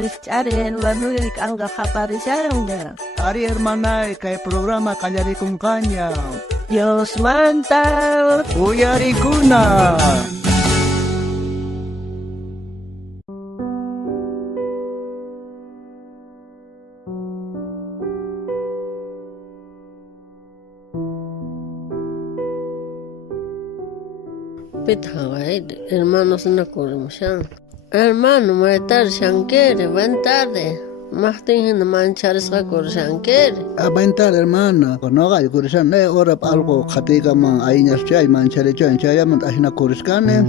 Richaren, Manuel, Anga Japarisaron. Ari hermana, kay programa kanyari kung kanya. Dios manta. Uyari kuna. Hermanos, no corremos. Hermano, buenas tardes, Shankere, buenas tardes. Martín, no manchares a Shankere. Abentar hermana, konoga yukurishan ora algo khatika man ainas chay manchare chay man ahina kuriskane.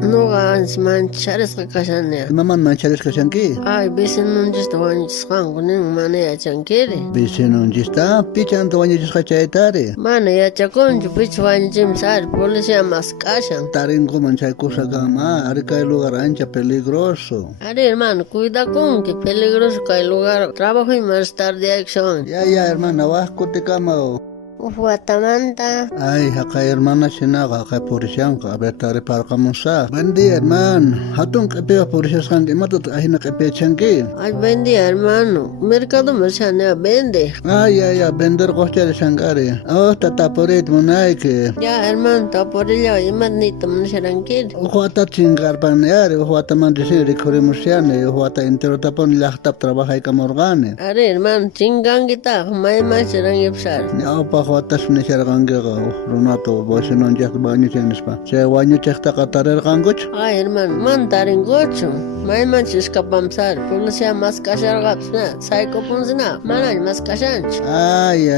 No gans manchares a Kashane. Maman manchares kashanki. Ay, bisin nun just one shanguning mane a Shankere. Bisin unjista pichan to wanjis khachaitare. Mane ya chakon, which one Jim Sar, policia mascashan. Taringo manchay kusagama, arika lugar ancha peligroso. Are hermano, cuida con que peligroso. Que lugar trabajo y más tarde acción. Ya hermana, vas kutikama. Guatamanta. Ay, acá hermana sinaga, acá porisyanka, abetare para kamusa. Buen día, hermano. Hatun kapea porisyan que matot ahina kapea chanki. Ay, buen día, hermano. Mercado merchanea vende. Ay, vender costa de sangare. Oh, tataporet munaike. Ya, hermano, taporilla y manito mnsharanquil. Ojo ata chingar paneare, ojo ata mandisir ricorimusiane, ojo ata entero tapon lachtap trabaja y camorgane. Are, hermano, chinganguita, may macharan ypsar. Ya, Atas nishargangega Runato Bosinon Jack Banyuchenispa. Se Wanyuchesta Katarer Ganguch? Ay, hermano, mandarin gocho. May manchis kapamsar. Policia más cachargapsna. Psychopunzna. Manay más cachanch. Ay.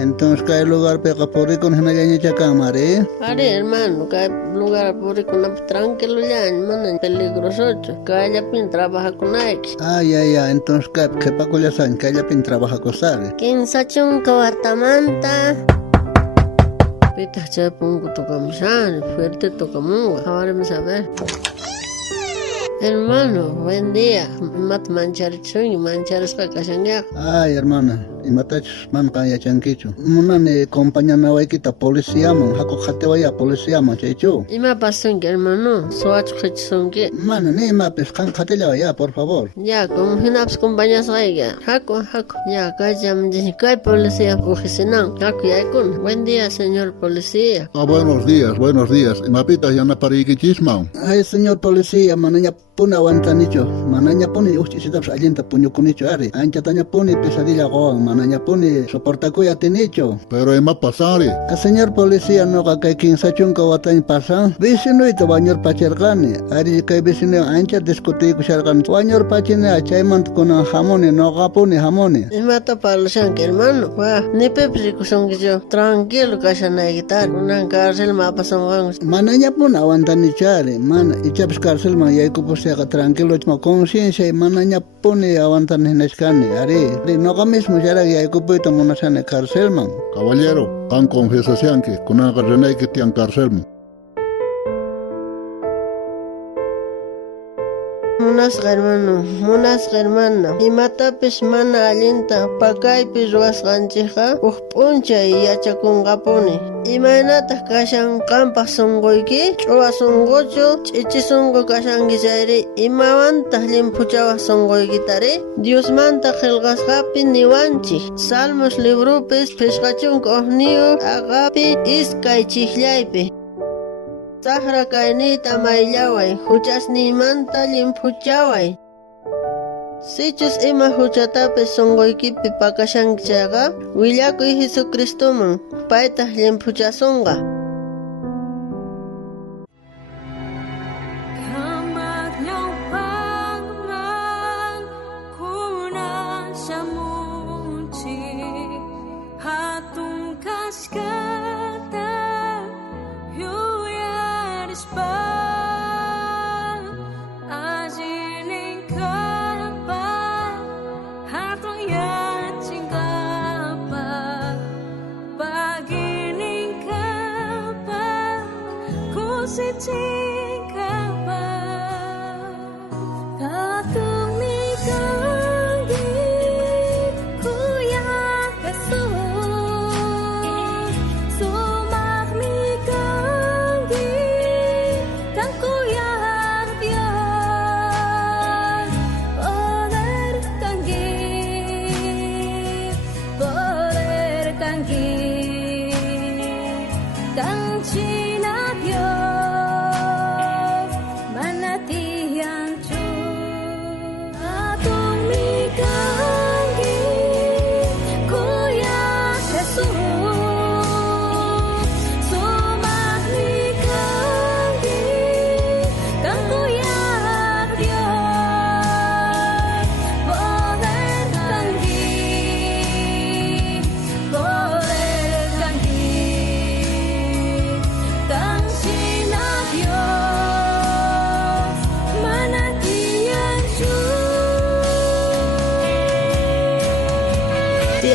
Entonces, ¿qué lugar pega por ahí con Genayaña Chacamare? Are, hermano, ¿qué lugar por ahí con tranquilo ya? Manan peligroso. Kaya pin trabaja con Ike. Ay. Entonces, ¿qué pacoya san? Kaya pin trabaja con Sare. ¿Quién sachun kawartamanta? Pita chapungu tocamushan, fuerte tocamunga, ahora me saber. Hermano, buen día. Mat mancharichun y manchares kakashangyak. Ay, hermana. Imatach man kaya chankichu. Munane compañía me voy quita policía man. Hako jate vaya policía man chechu. Ima pasun que hermano, soach khitsun que. Mana ni ma pescan jate la vaya, por favor. Ya, como hinaps compañías vaya. Hako. Ya, kaya mdi kai policía ujisinan. Hako ya kun. Buen día, señor policía. Buenos días. Imapita ya na pariki chismao. Ay, señor policía, mananya puna wantanicho. Mananya puni uchisitaps alienta puño kunicho ari. Ancha taña puni pesadilla goan. Mananya puni soportakuya tinicho. Pero ima pasare. A señor policía no kay kinsachun kawatan pasan. Vecino ito bañor pachergane. Ari kay vecino ancha diskuti kushargan. Bañor pachine achaymant kuna jamone no gapuni jamone. Ima to palusan que hermano. Wa, ni peprikuson que yo. Tranquilo kashana guitar. Una cárcel ma pasan vamos. Mananya puna wantanicho ari. Man ichaps cárcel ma yaikupus tranquilo ma conciencia y mananya puni aguantan hineskane. Ari no mismo ya era que ocupo monasane cárcel man. Caballero, han confesación que con una carrera que te han cárcel. Munas hermano. Y mata pismana alienta. Pakay piswas ganchija. Puncha y yachakun gapone. Imaynata kashan kampa songoyki. Chua songocho. Chichi songo kashan gizaire. Imawanta limpuchawa songoykitare. Dios manta gelgas gapi niwanchi. Salmos librupes pescachun kohniu. Agapi iskay chihlaype. Sahra kainita maillaway, huchas ni manta limpuchaway. Sichus ima huchatape songoykipi pakashanchaga, willakuy Jesucristoman, paytah limpuchasonga.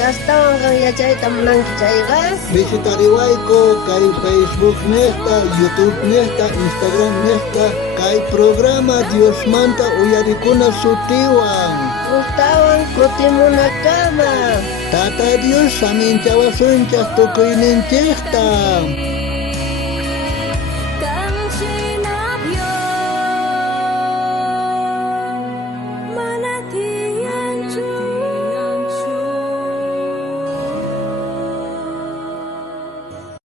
astawan kan yachayta munanki chayqa. Visitariwayko kay Facebook nesta, YouTube nesta, Instagram nesta, kay programa Dios manta uyarikuna sutiwan. Gustawan kutimunakama. Tata Dios saminchawasunchas tukuyninchikta.